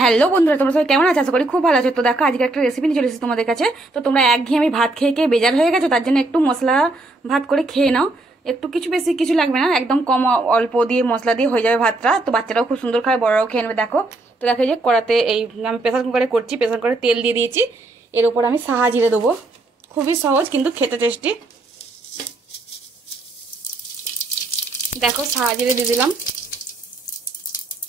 Hello বন্ধুরা, তোমরা সবাই কেমন আছো? আশা করি খুব ভালো আছো। তো দেখো আজকে একটা রেসিপি নিয়ে চলে এসেছি তোমাদের কাছে। তো তোমরা একঘেয়েমি ভাত খেয়ে খেয়ে বেজার হয়ে গেছো, তার জন্য একটু মশলা ভাত করে খেয়ে নাও। একটু কিছু বেশি কিছু লাগবে না, একদম কম অল্প দিয়ে মশলা দিয়ে হয়ে যাবে ভাতটা। তো বাচ্চারাও খুব সুন্দর খায়, বড়রাও খেয়ে নেবে। দেখো তো দেখো যে কড়াতে এই আমি প্রেসার কুকারে করছি, প্রেসার কুকারে তেল দিয়ে দিয়েছি। এর উপর আমি সাহা জিরে দেবো। খুবই সহজ কিন্তু খেতে টেস্টি। দেখো সাহা জিরে দিয়ে দিলাম।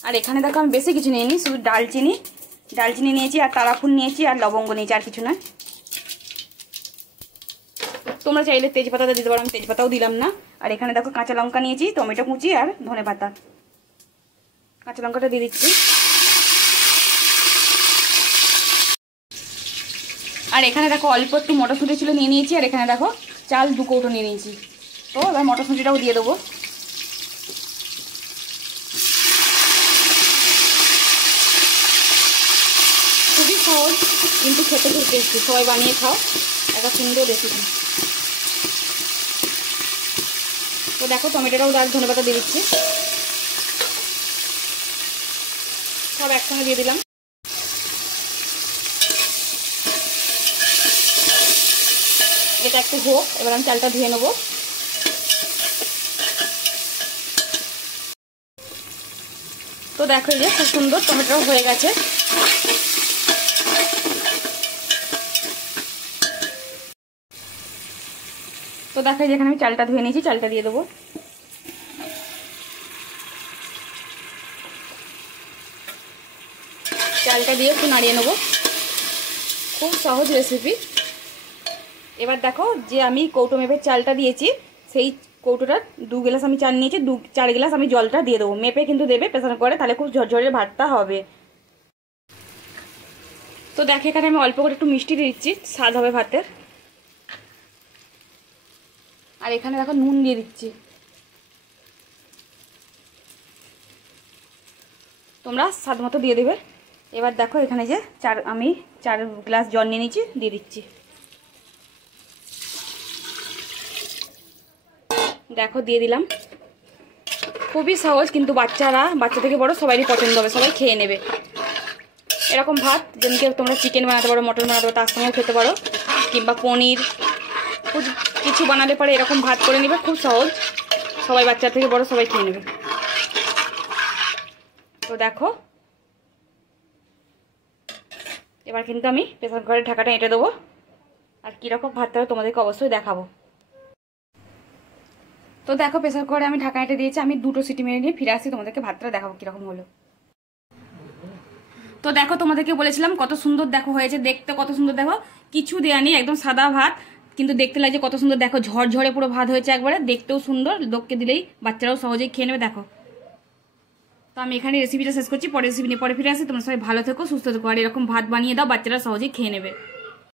আর এখানে দেখো আমি বেশি কিছু নিইনি, শুধু ডালচিনি নিয়েছি আর তারাফুল নিয়েছি আর লবঙ্গ নিয়েছি, আর কিছু না। তোমরা চাইলে তেজপাতাটা দিতে পারো, আমি তেজপাতাও দিলাম না। আর এখানে দেখো কাঁচা লঙ্কা নিয়েছি, টমেটো কুচি আর ধনে পাতা। কাঁচা লঙ্কাটা দিয়ে দিচ্ছি। আর এখানে দেখো অল্প একটু মটরশুঁটি ছিল নিয়ে নিয়েছি। আর এখানে দেখো চাল 2 কৌটো নিয়ে নিয়েছি। তো এবার মটরশুঁটিটাও দিয়ে দেবো। খুবই সহজ কিন্তু খেতে খুব টেস্টি, সবাই বানিয়ে খাও, একটা সুন্দর রেসিপি। তো দেখো টমেটোটাও আর ধনেপাতা দিয়ে দিচ্ছি, সব একসঙ্গে দিয়ে দিলাম। এটা একটু হোক, এবার আমি চালটা ধুয়ে নেবো। তো দেখো এই যে খুব সুন্দর টমেটো হয়ে গেছে। তো দেখো যেখানে আমি চালটা ধুয়ে নিয়েছি, চালটা দিয়ে দেবো। চালটা দিয়ে একটু নাড়িয়ে নেবো। খুব সহজ রেসিপি। এবার দেখো যে আমি কৌটো মেপে চালটা দিয়েছি, সেই কৌটোটা 2 গ্লাস আমি চাল নিয়েছি, 4 গ্লাস আমি জলটা দিয়ে দেবো। মেপে কিন্তু দেবে প্রেসার করে, তাহলে খুব ঝরঝরে ভাতটা হবে। তো দেখো এখানে আমি অল্প করে একটু মিষ্টি দিয়ে দিচ্ছি, স্বাদ হবে ভাতের। আর এখানে দেখো নুন দিয়ে দিচ্ছি। তোমরা স্বাদ মতো দিয়ে দেবে। এবার দেখো এখানে যে আমি 4 গ্লাস জল নিয়ে নিচ্ছি, দিয়ে দিচ্ছি। দেখো দিয়ে দিলাম। খুবই সহজ কিন্তু বাচ্চা থেকে বড় সবারই পছন্দ হবে, সবাই খেয়ে নেবে। এরকম ভাত যেমনি তোমরা চিকেন বানাতে পারো, মটন বানাতে পারো, তার সঙ্গেও খেতে পারো, কিংবা পনির কিছু বানালে পরে এরকম ভাত করে নেবে। খুব সহজ, সবাই বাচ্চা থেকে বড় সবাই খেয়ে নেবে। তো দেখো এবার কিন্তু আমি প্রেসার কুকারের ঢাকাটা এঁটে দেবো। আর কীরকম ভাতটা হবে তোমাদেরকে অবশ্যই দেখাবো। তো দেখো প্রেসার কুকারে আমি ঢাকা এঁটে দিয়েছি। আমি 2টো সিটি মেরে নিয়ে ফিরে আসি, তোমাদেরকে ভাতটা দেখাবো কীরকম হলো। তো দেখো তোমাদেরকে বলেছিলাম কত সুন্দর দেখো হয়েছে, দেখতে কত সুন্দর। দেখো কিছু দেয়া নেই, একদম সাদা ভাত, কিন্তু দেখতে লাগছে কত সুন্দর। দেখো ঝরঝরে পুরো ভাত হয়েছে একবারে, দেখতেও সুন্দর, লোককে দিলেই বাচ্চারাও সহজেই খেয়ে নেবে। দেখো তো আমি এখানে রেসিপিটা শেষ করছি, পরে রেসিপি নিয়ে পরে ফিরে আসি। তোমরা সবাই ভালো থেকো, সুস্থ থেকো, আর এরকম ভাত বানিয়ে দাও, বাচ্চারা সহজেই খেয়ে নেবে।